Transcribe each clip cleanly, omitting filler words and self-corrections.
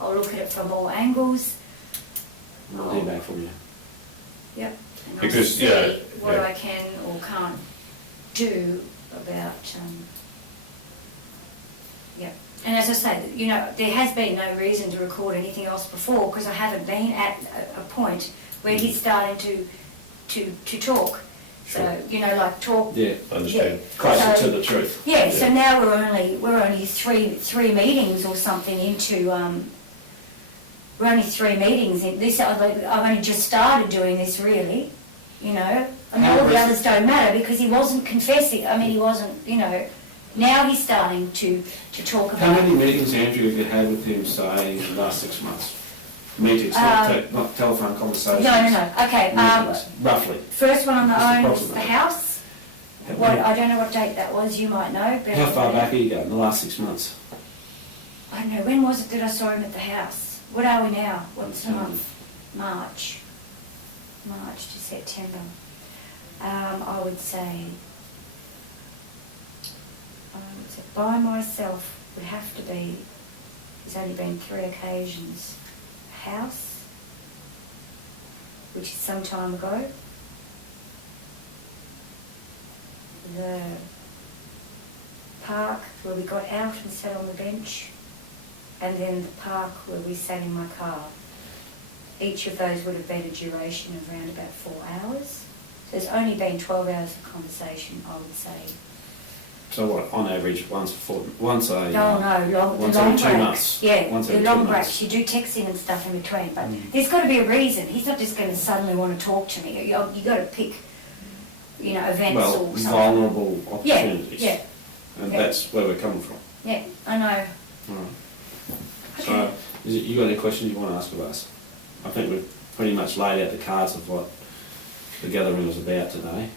I'll look at it from all angles. We'll hear back from you. Yep. And Because, I'll see yeah, what yeah. I can or can't do about, yep. And as I say, you know, there has been no reason to record anything else before because I haven't been at a point where he's starting to talk. Sure. So, you know, like talk. Yeah, Understand. closer So- to the truth. Yeah, so now we're only three meetings or something into, we're only 3 meetings in this. I've only just started doing this really, you know. I mean, How all the recent- others don't matter because he wasn't confessing. I mean, he wasn't, you know. Now he's starting to talk about. How many meetings, Andrew, have you had with him, say, in the last 6 months? Meetings, not telephone conversations. No. Okay. Meetings, roughly. First one on the Just own was the approximately. house. What, I don't know what date that was. You might know. But How far back are you going, in the last 6 months? I don't know. When was it that I saw him at the house? What are we now? What's the month? March to September. I would say by myself would have to be, there's only been 3 occasions. House, which is some time ago. The park where we got out and sat on the bench, and then the park where we sat in my car. Each of those would have been a duration of around about 4 hours. So there's only been 12 hours of conversation, I would say. So what, on average, once a Once every long 2 breaks. months? Yeah, Once the every long 2 months. breaks. You do texting and stuff in between, but there's got to be a reason. He's not just going to suddenly want to talk to me. You got to pick, you know, events Well, or something. vulnerable opportunities. Yeah. And Yeah. that's where we're coming from. Yeah, I know. All right. So, you got any questions you want to ask of us? I think we've pretty much laid out the cards of what the gathering was about today.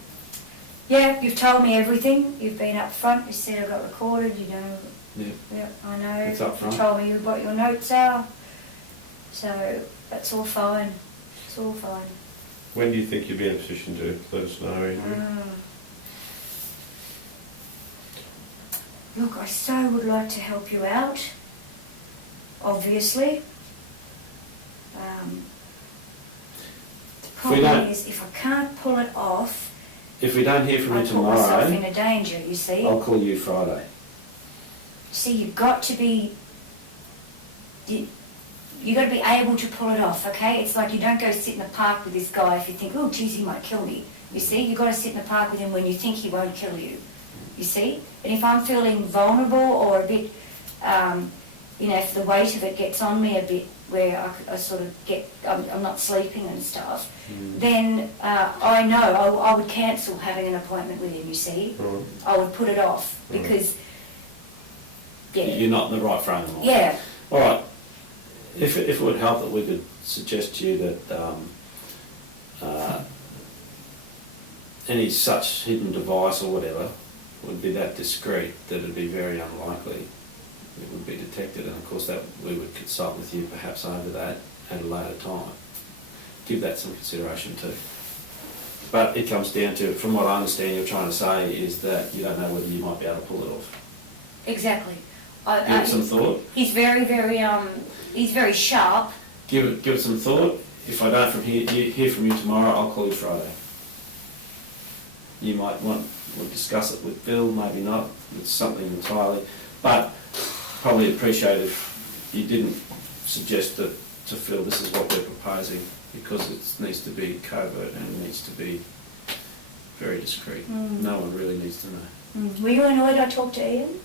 Yeah, you've told me everything. You've been up front. You said I got recorded. You know. Yeah. Yeah, I know. It's up front. You told me what your notes are. So that's all fine. It's all fine. When do you think you'll be in a position to let us know, Andrew? Look, I so would like to help you out. Obviously. The problem is if I can't pull it off, If we don't hear from I you put myself in tomorrow, a danger, you see. I'll call you Friday. See, you've got to be able to pull it off, okay? It's like you don't go sit in the park with this guy if you think, oh, geez, he might kill me. You see, you've got to sit in the park with him when you think he won't kill you. You see? And if I'm feeling vulnerable or a bit, you know, if the weight of it gets on me a bit, where I sort of get, I'm not sleeping and stuff, then I know I would cancel having an appointment with him, you see. Right. I would put it off because, yeah. You're not in the right frame of mind. Yeah. All right. If it would help that we could suggest to you that any such hidden device or whatever would be that discreet that it'd be very unlikely it would be detected, and of course that we would consult with you perhaps over that at a later time. Give that some consideration too. But it comes down to, from what I understand you're trying to say, is that you don't know whether you might be able to pull it off. Exactly. Give it some thought. He's he's very sharp. Give it some thought. If I don't hear from you tomorrow, I'll call you Friday. You might want to discuss it with Bill, maybe not. It's something entirely. But probably appreciate if you didn't suggest that to Phil this is what we're proposing, because it needs to be covert and it needs to be very discreet. No one really needs to know. Were you annoyed I talked to Ian?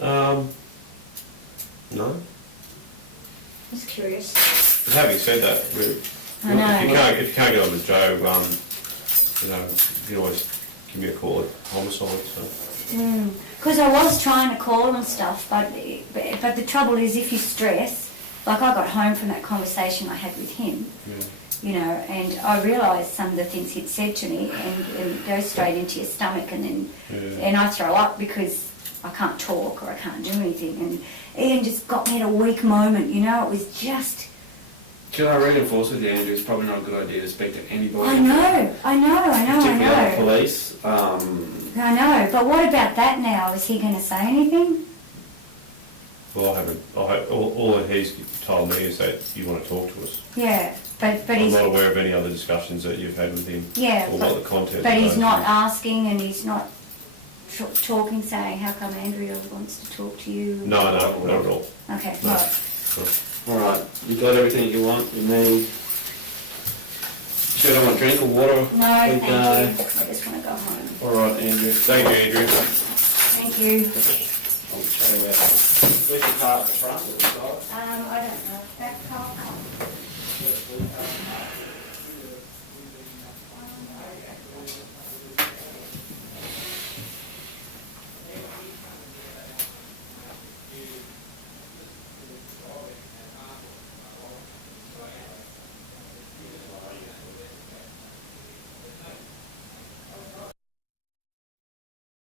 No. Just curious. But having said that, I know. if you can't get on with Joe, you know, you can always give me a call at homicide. So. Because I was trying to call and stuff, but the trouble is if you stress, like I got home from that conversation I had with him, you know, and I realised some of the things he'd said to me, and it goes straight into your stomach, and then and I throw up because I can't talk or I can't do anything, and Ian just got me at a weak moment, you know. It was just. Can I reinforce with you, Andrew? It's probably not a good idea to speak to anybody. I know. Particularly the police. I know, but what about that now? Is he going to say anything? Well, I haven't. All that he's told me is that you want to talk to us. Yeah, but I'm he's... not aware of any other discussions that you've had with him. Yeah, or what the content. but of he's those not is. asking and he's not talking, saying, how come Andrea wants to talk to you? No, not at all. Okay, No. right. No. All right, you got everything you want, you need. Sure don't want drink or water? No, thank you. No. I just want to go home. All right, Andrew. Thank you, Andrew. Thank you. I'll show you out. Where's your car at the front or the side? I don't know. That car.